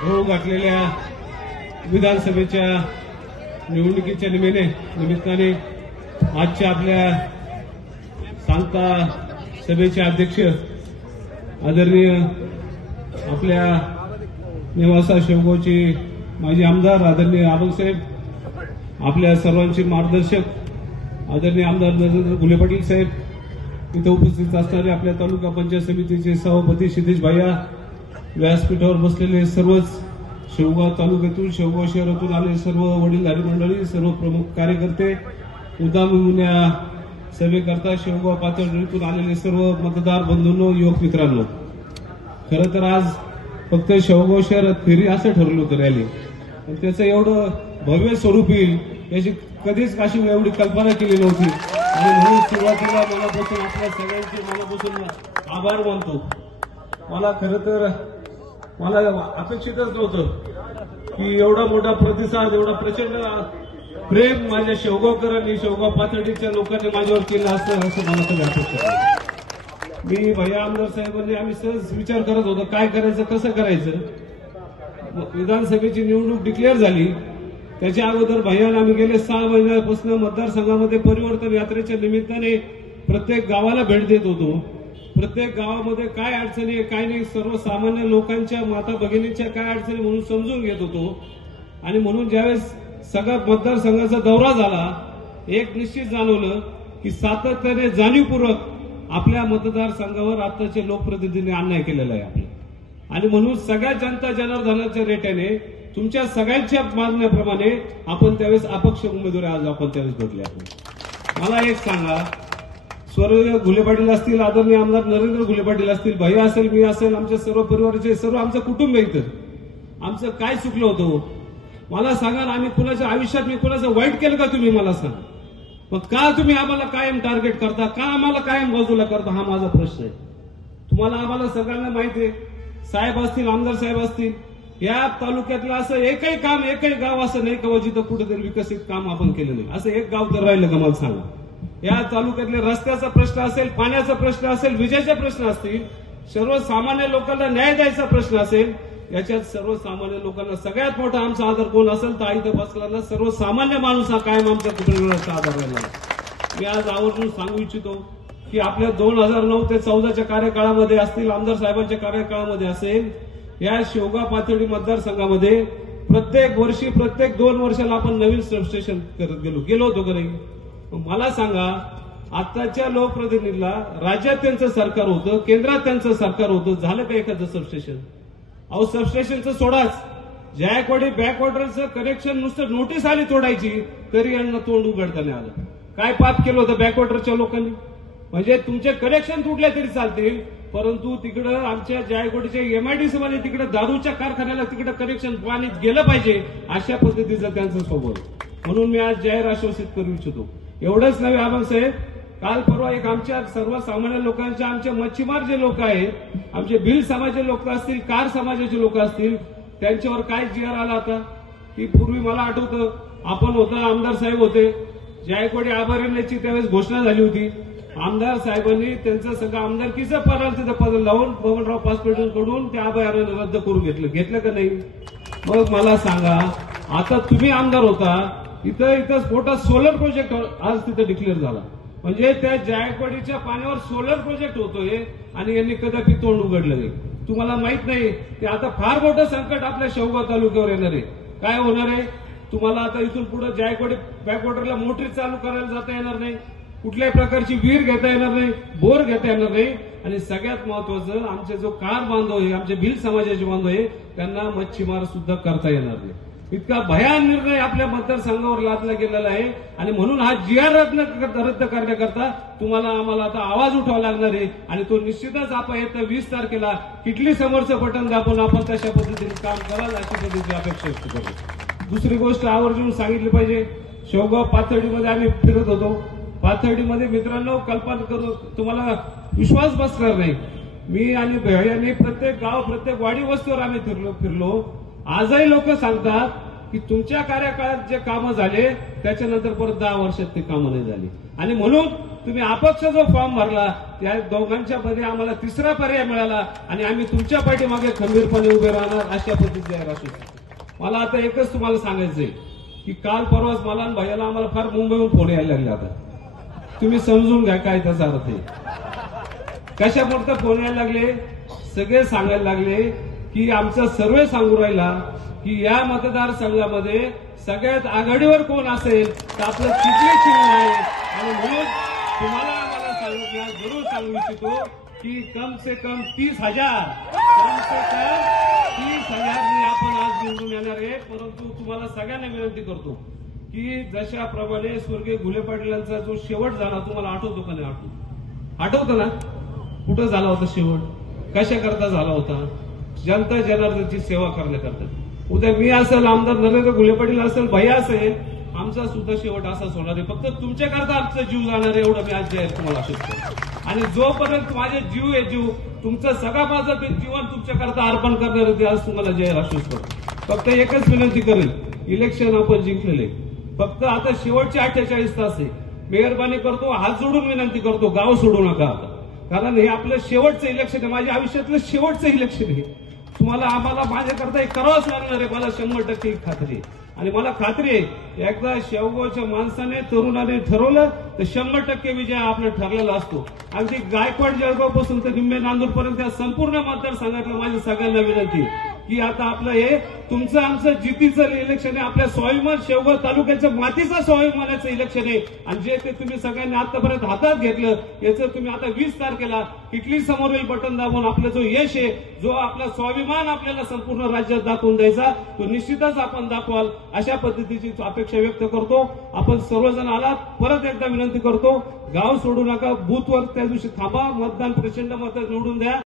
होऊ घातलेल्या विधानसभेच्या निवडणुकीच्या निमित्ताने आजच्या आपल्या सांगता सभेचे अध्यक्ष आदरणीय आपल्या नेवासा शेवगावचे माजी आमदार आदरणीय आबंगसाहेब, आपल्या सर्वांचे मार्गदर्शक आदरणीय आमदार नरेंद्र घुले पाटील साहेब, इथं उपस्थित असणारे आपल्या तालुका पंचायत समितीचे सभापती क्षितिज भैया, व्यासपीठावर बसलेले सर्वच शेवगाव तालुक्यातून शेवगाव शहरातून आलेले सर्व वडीलधारी मंडळी, सर्व प्रमुख कार्यकर्ते, मुद्दाम या सभेकरता शेवगाव पातळीतून आलेले सर्व मतदार बंधूंनो, युवक मित्रांनो, खरं तर आज फक्त शेवगाव शहरात फेरी असं ठरलं होतं रॅली, पण त्याचं एवढं भव्य स्वरूप येईल याची कधीच अशी एवढी कल्पना केली नव्हती. आणि म्हणून सुरुवातीला मनापासून आपल्या सगळ्यांचे मनापासून आभार मानतो. मला खरं तर मला अपेक्षितच नव्हतं की एवढा मोठा प्रतिसाद, एवढा प्रचंड प्रेम माझ्या शेवगावकरांनी, शेवगाव पाथर्डीच्या लोकांनी माझ्यावर केलं असतं असं मला कधी अपेक्षित नव्हतं. मी भैया आमदार साहेबांनी आम्ही सहज विचार करत होतो काय करायचं, कसं करायचं. विधानसभेची निवडणूक डिक्लेअर झाली त्याच्या अगोदर भैयाला आम्ही गेले 6 महिन्यापासून मतदारसंघामध्ये परिवर्तन यात्रेच्या निमित्ताने प्रत्येक गावाला भेट देत होतो. प्रत्येक गावामध्ये काय अडचणी आहे, काय नाही, सर्वसामान्य लोकांच्या, माता भगिनींच्या काय अडचणी म्हणून समजून घेत होतो. आणि म्हणून ज्यावेळेस सगळ्या मतदारसंघाचा दौरा झाला, एक निश्चित जाणवलं की सातत्याने जाणीवपूर्वक आपल्या मतदारसंघावर आताचे लोकप्रतिनिधींनी अन्याय केलेला आहे आपला. आणि म्हणून सगळ्या जनता जनार्दनाच्या रेट्याने तुमच्या सगळ्यांच्या मागण्याप्रमाणे आपण त्यावेळेस अपक्ष उमेदवार आज आपण त्यावेळेस भेटले. मला एक सांगा, स्वर्गीय घुले पाटील असतील, आदरणीय आमदार नरेंद्र घुले पाटील असतील, भैया असेल, मी असेल, आमच्या सर्व परिवाराचे सर्व आमचं कुटुंब इथं, आमचं काय चुकलं होतं मला सांगा ना. आम्ही कुणाच्या आयुष्यात मी कुणाचं वाईट केलं का तुम्ही मला सांगा. मग का तुम्ही आम्हाला कायम टार्गेट करता, का आम्हाला कायम बाजूला करता, हा माझा प्रश्न आहे. तुम्हाला आम्हाला सगळ्यांना माहिती आहे, साहेब असतील, आमदार साहेब असतील, या तालुक्यातलं असं एकही काम, एकही गाव असं नाही का जिथं कुठेतरी विकसित काम आपण केलं नाही. असं एक गाव तर राहिलं का मला सांगा. या तालुक्यातले रस्त्याचा प्रश्न असेल, पाण्याचा प्रश्न असेल, विजेचे प्रश्न असतील, सर्वसामान्य लोकांना न्याय द्यायचा प्रश्न असेल, याच्यात सर्वसामान्य लोकांना सगळ्यात मोठा आमचा आधार कोण असेल तर इथं बसलेला सर्वसामान्य माणूस हा कायम आमच्या कुटुंबाचा आधार राहिला. मी आज आवर्जून सांगू इच्छितो की आपल्या 2009 ते 14च्या कार्यकाळामध्ये असतील, आमदार साहेबांच्या कार्यकाळामध्ये असेल, या शेवगाव पाथर्डी मतदारसंघामध्ये प्रत्येक वर्षी, प्रत्येक 2 वर्षाला आपण नवीन सबस्टेशन करत गेलो होतो का नाही. मला सांगा, आताच्या लोकप्रतिनिधीला राज्यात त्यांचं सरकार होतं, केंद्रात त्यांचं सरकार होतं, झालं का एखादं सबस्टेशन. अहो सबस्टेशनचं सोडाच, जायकवाडी बॅकवॉटरचं कनेक्शन नुसतं नोटीस आली तोडायची तरी यांना तोंड उघडता नाही आलं. काय पाप केलं होतं बॅकवॉटरच्या लोकांनी. म्हणजे तुमचे कनेक्शन तुटले तरी चालतील, परंतु तिकडं आमच्या जायकवाडीच्या एमआयडीसी मध्ये तिकडे दारूच्या कारखान्याला तिकडे कनेक्शन पाणी गेलं पाहिजे, अशा पद्धतीचा त्यांचा स्वभाव. म्हणून मी आज जाहीर आश्वासित करू इच्छितो. एवढंच नव्हे आबासाहेब, काल परवा एक आमच्या सर्वसामान्य लोकांच्या, आमचे मच्छीमार जे लोक आहेत, आमचे भिल समाजाचे लोक असतील, कार समाजाचे लोक असतील, त्यांच्यावर काय जीआर आला होता की पूर्वी मला आठवतं आपण होता, आमदार साहेब होते, जायकवाडी अभयारण्याची त्यावेळेस घोषणा झाली होती. आमदार साहेबांनी त्यांचं सगळं आमदारकीचं तिथं पद लावून बबनराव पाचपेटूंकडून ते अभयारण्य रद्द करून घेतलं का नाही. मग मला सांगा, आता तुम्ही आमदार होता, इथं मोठा सोलर प्रोजेक्ट आज तिथं डिक्लेअर झाला. म्हणजे त्या जायकवाडीच्या पाण्यावर सोलर प्रोजेक्ट होतोय आणि यांनी कदापि तोंड उघडलं नाही. तुम्हाला माहित नाही की आता फार मोठं संकट आपल्या शेवगाव तालुक्यावर येणार आहे. काय होणार आहे, तुम्हाला आता इथून पुढे जायकवाडी बॅकवॉटरला मोटरी चालू करायला जाता येणार नाही, कुठल्याही प्रकारची विहीर घेता येणार नाही, बोर घेता येणार नाही. आणि सगळ्यात महत्वाचं, आमचे जो कार बांधव आहे, आमचे भिल समाजाचे बांधव आहे, त्यांना मच्छीमार सुद्धा करता येणार नाही. इतका भयान निर्णय आपल्या मतदारसंघावर लादला गेलेला आहे. आणि म्हणून हा जीआर रद्द करण्याकरता तुम्हाला आम्हाला आता आवाज उठवावा लागणार आहे. आणि तो निश्चितच आपण येत्या 20 तारखेला किटली समोरचं बटन दाबून आपण तशा पद्धतीने काम कराल अशी पद्धतीची अपेक्षा करू. दुसरी गोष्ट आवर्जून सांगितली पाहिजे, शेवगाव पाथर्डीमध्ये आम्ही फिरत होतो. पाथर्डीमध्ये मित्रांनो, कल्पना करू, तुम्हाला विश्वास बसणार नाही, मी आणि भैयानी प्रत्येक गाव, प्रत्येक वाडी वस्तीवर आम्ही फिरलो. आजही लोक सांगतात की तुमच्या कार्यकाळात जे कामं झाले त्याच्यानंतर परत 10 वर्षात ते कामं नाही झाली. आणि म्हणून तुम्ही अपक्ष जो फॉर्म भरला त्या दोघांच्या मध्ये आम्हाला तिसरा पर्याय मिळाला आणि आम्ही तुमच्या पाठीमागे खंबीरपणे उभे राहणार अशा पद्धतीचे जाहीर असू. मला आता एकच तुम्हाला सांगायचंय की काल परवाच मला आणि भैयाला आम्हाला फार मुंबईहून फोन यायला लागले. आता तुम्ही समजून घ्या काय त्याचा अर्थ आहे. कशापुरतं फोन यायला लागले, सगळे सांगायला लागले की आमचा सर्वे सांगू राहिला की या मतदारसंघामध्ये सगळ्यात आघाडीवर कोण असेल तर आपलं चिखली चिन्ह आहे. आणि म्हणून तुम्हाला आम्हाला सांगितलं, जरूर सांगू इच्छितो की कम से कम 30,000 आपण आज निवडून येणार आहे. परंतु तुम्हाला सगळ्यांना विनंती करतो की जशाप्रमाणे स्वर्गीय घुले पाटलांचा जो शेवट झाला तुम्हाला आठवतो का नाही? आठवतं ना? कुठं झाला होता शेवट, कशाकरता झाला होता? जनता जनार्दनची सेवा करण्याकरता. उद्या मी असेल, आमदार नरेंद्र घुले पाटील असेल, भैया असेल, आमचा सुद्धा शेवट असाच होणार आहे. फक्त तुमच्याकरता आमचा जीव जाणार आहे एवढं मी आज जाहीर तुम्हाला आश्वस्त. आणि जोपर्यंत माझे जीव आहे जीव, तुमचं सगळं माझं जीवन तुमच्याकरता अर्पण करणार आहे आज तुम्हाला जाहीर आश्वस्त करतो. फक्त एकच विनंती करेल, इलेक्शन आपण जिंकलेले, फक्त आता शेवटचे 48 तास आहे. मेहरबानी करतो, हात जोडून विनंती करतो, गाव सोडू नका आता. कारण हे आपलं शेवटचं इलेक्शन आहे, माझ्या आयुष्यातलं शेवटचं इलेक्शन आहे. तुम्हाला आम्हाला माझ्याकरता हे करावंच लागणार आहे, मला 100% खात्री आहे. आणि मला खात्री आहे एकदा शेवगावच्या माणसाने तरुणाने ठरवलं तर 100% विजय आपला ठरलेला असतो. अगदी गायकवाड जळगावपासून तर निम्मे नांदूरपर्यंत या संपूर्ण मतदारसंघातलं माझी सगळ्यांना विनंती की आता आपलं हे तुमचं आमचं जितीचं इलेक्शन आहे. आपल्या स्वाभिमान शेवगाव तालुक्याच्या मातीचं स्वाभिमानाचं इलेक्शन आहे. आणि जे ते तुम्ही सगळ्यांनी आतापर्यंत हातात घेतलं याचं तुम्ही आता 20 तारखेला किटली समोरील बटन दाबून आपलं जो यश आहे, जो आपला स्वाभिमान आपल्याला संपूर्ण राज्यात दाखवून द्यायचा, तो निश्चितच आपण दाखवाल अशा पद्धतीची अपेक्षा व्यक्त करतो. आपण सर्वजण आलात, परत एकदा विनंती करतो, गाव सोडू नका, बूथवर त्या दिवशी थांबा, मतदान प्रचंड मत निवडून द्या.